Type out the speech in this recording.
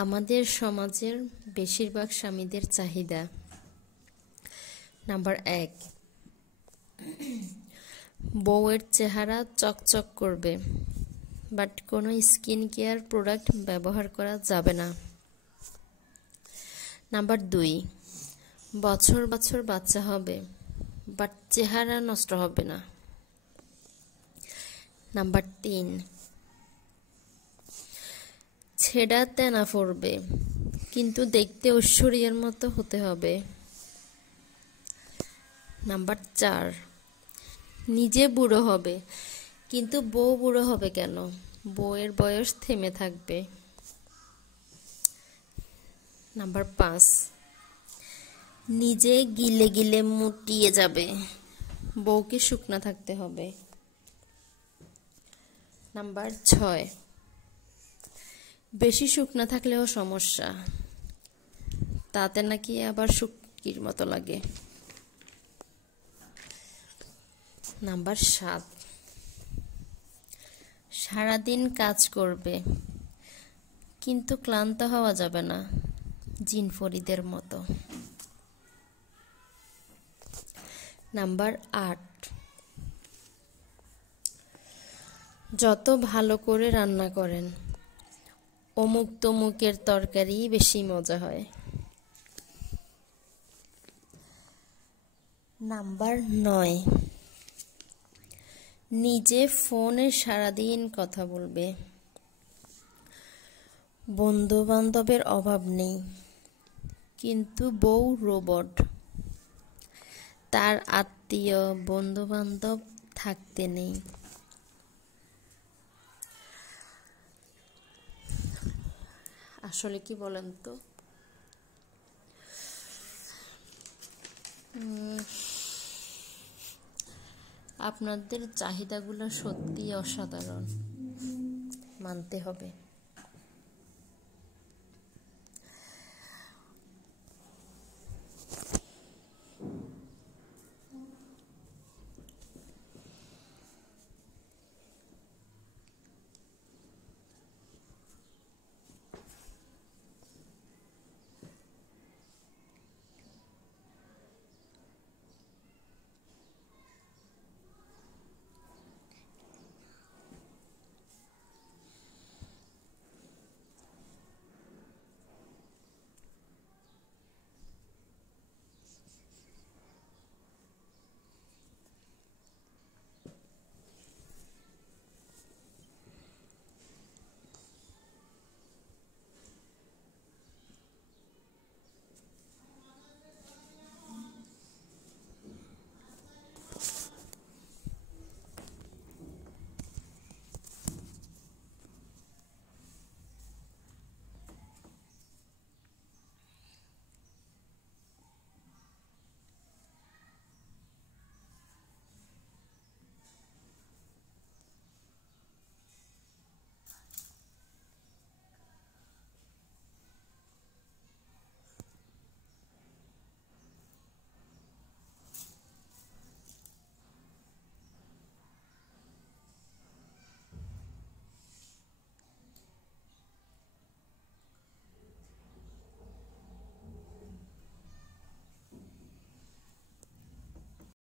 আমাদের সমাজের বেশিরভাগ স্বামীদের চাহিদা। নাম্বার 1, বউয়ের চেহারা চকচক করবে, বাট কোনো স্কিন কেয়ার প্রোডাক্ট ব্যবহার করা যাবে না। নাম্বার 2, বছর বছর বাচ্চা হবে, বাট চেহারা নষ্ট হবে না। নাম্বার 3, ছেঁড়া তেনা পড়বে, কিন্তু দেখতে ঐশ্বরিয়ার মতো হতে হবে। নাম্বার 4, নিজে বুড়ো হবে, কিন্তু বউ বুড়ো হবে কেন, বউয়ের বয়স থেমে থাকবে। নাম্বার 5, নিজে গিলে গিলে মুটিয়ে যাবে, বউকে শুকনা থাকতে হবে। নাম্বার 6, বেশি শুকনা থাকলেও সমস্যা, তাতে নাকি আবার শুটকির মতো লাগে। নাম্বার 7, সারাদিন কাজ করবে, কিন্তু ক্লান্ত হওয়া যাবে না, জিন ফরিদের মতো। নাম্বার 8, যত ভালো করে রান্না করেন, অমুক তমুকের তরকারি বেশি মজা হয়। নাম্বার 9, নিজে ফোনে সারাদিন কথা বলবে, বন্ধু বান্ধবের অভাব নেই, কিন্তু বউ রোবট, তার আত্মীয় বন্ধু বান্ধব থাকতে নেই। আসলে কি বলেন তো, আপনাদের চাহিদাগুলো সত্যি অসাধারণ, মানতে হবে।